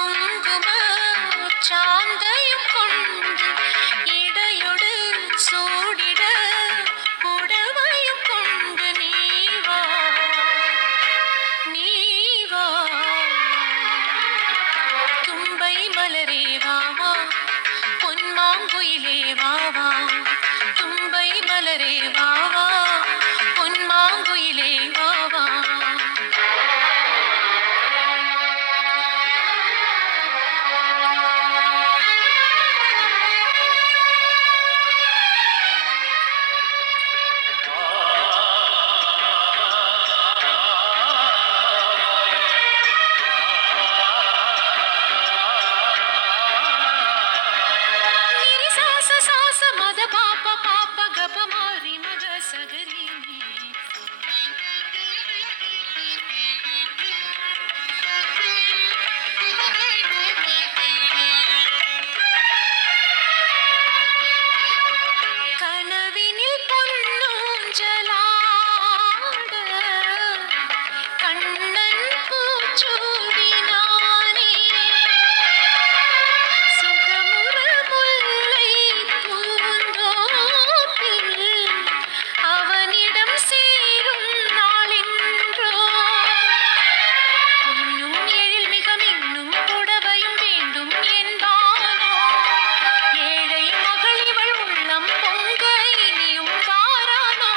குங்கும சாந்தையும் கொண்டு இடையொடு சூடிட புடவையும் கொண்டு நீவா நீவா தும்பை மலரே வாவா பொன்மாங்குயிலே வாவா தும்பை மலரே வாவா பொன்மாங்குயிலே வாவா సాస మద పాప పాప గప మారి మగ సగరి கனவினில் பொன்னூஞ்சலாட கண்ணன் பூச்சூடினானே சுகமுற முல்லை பூந்தோப்பில் அவனிடம் சேரும் நாளென்றோ பொன்னும் எழில் மிக மின்னும் புடவையும் வேண்டும் என்பானோ ஏழை மகள் இவள் உள்ளம் பொங்க இனியும் வாரானோ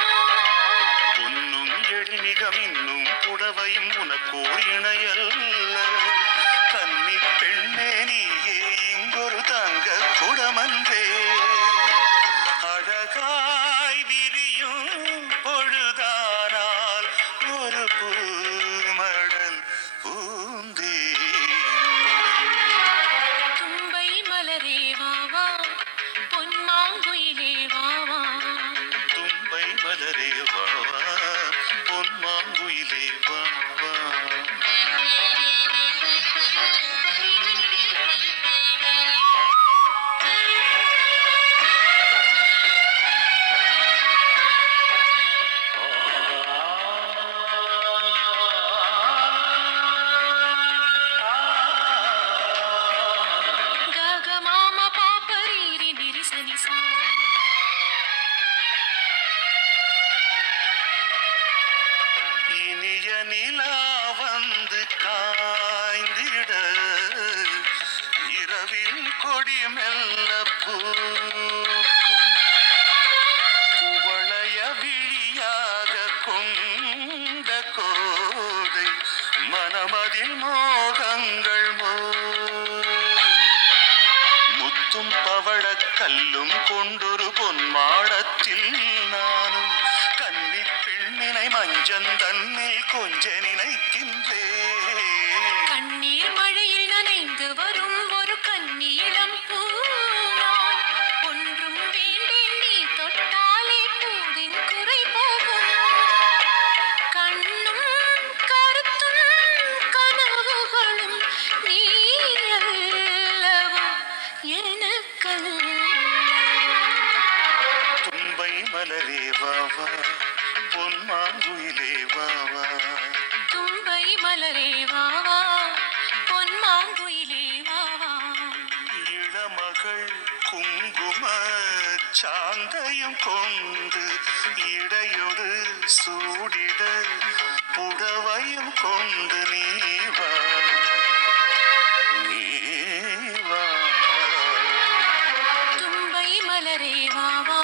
பொன்னும் எழிமிக மின்னும் புடவையும் உனக்கோர் இணையல்ல கன்னி பெண்ணே நீயே இங்கொரு தங்க குடமன்றே அழகாய் விரியும் பொழுதானால் ஒரு பூமடல் பூந்தே தும்பை மலரே வாவா பொன்மாங்குயிலே வாவா தும்பை மலரே வாவா பொன்மாங்குயிலே வாவா గగ మామ పాపరీరి నిరిసని సా இனிய நிலா வந்து காய்ந்திட இரவில் கொடி மெல்ல பூக்கும் குவளைய விழியாக கொண்ட கோதை மனமதில் மோகங்கள் மோதும் முத்தும் பவழக் கல்லும் கொண்டொரு பொன்மாடத்தில் நானும் கன்னி பெண்ணினை மஞ்சன் தன்னில் கொஞ்ச நினைக்கின்றேன் கண்ணீர் மழையில் நனைந்து வரும் ஒரு கண்ணீளம் பூனான் ஒன்றும் வேண்டேன் நீ தொட்டாலே பூவின் குறை போகும் கண்ணும் கருத்தும் கனவுகளும் நீ அல்லவோ எனக்கல்லவோ தும்பை மலரே வாவா பொன்மாங்குயிலே வாவா தும்பை மலரே வாவா பொன்மாங்குயிலே வாவா இளமகள் குங்கும சாந்தையும் கொண்டு இடையொடு சூடிட புடவையும் கொண்டு நீவா நீவா தும்பை மலரே வாவா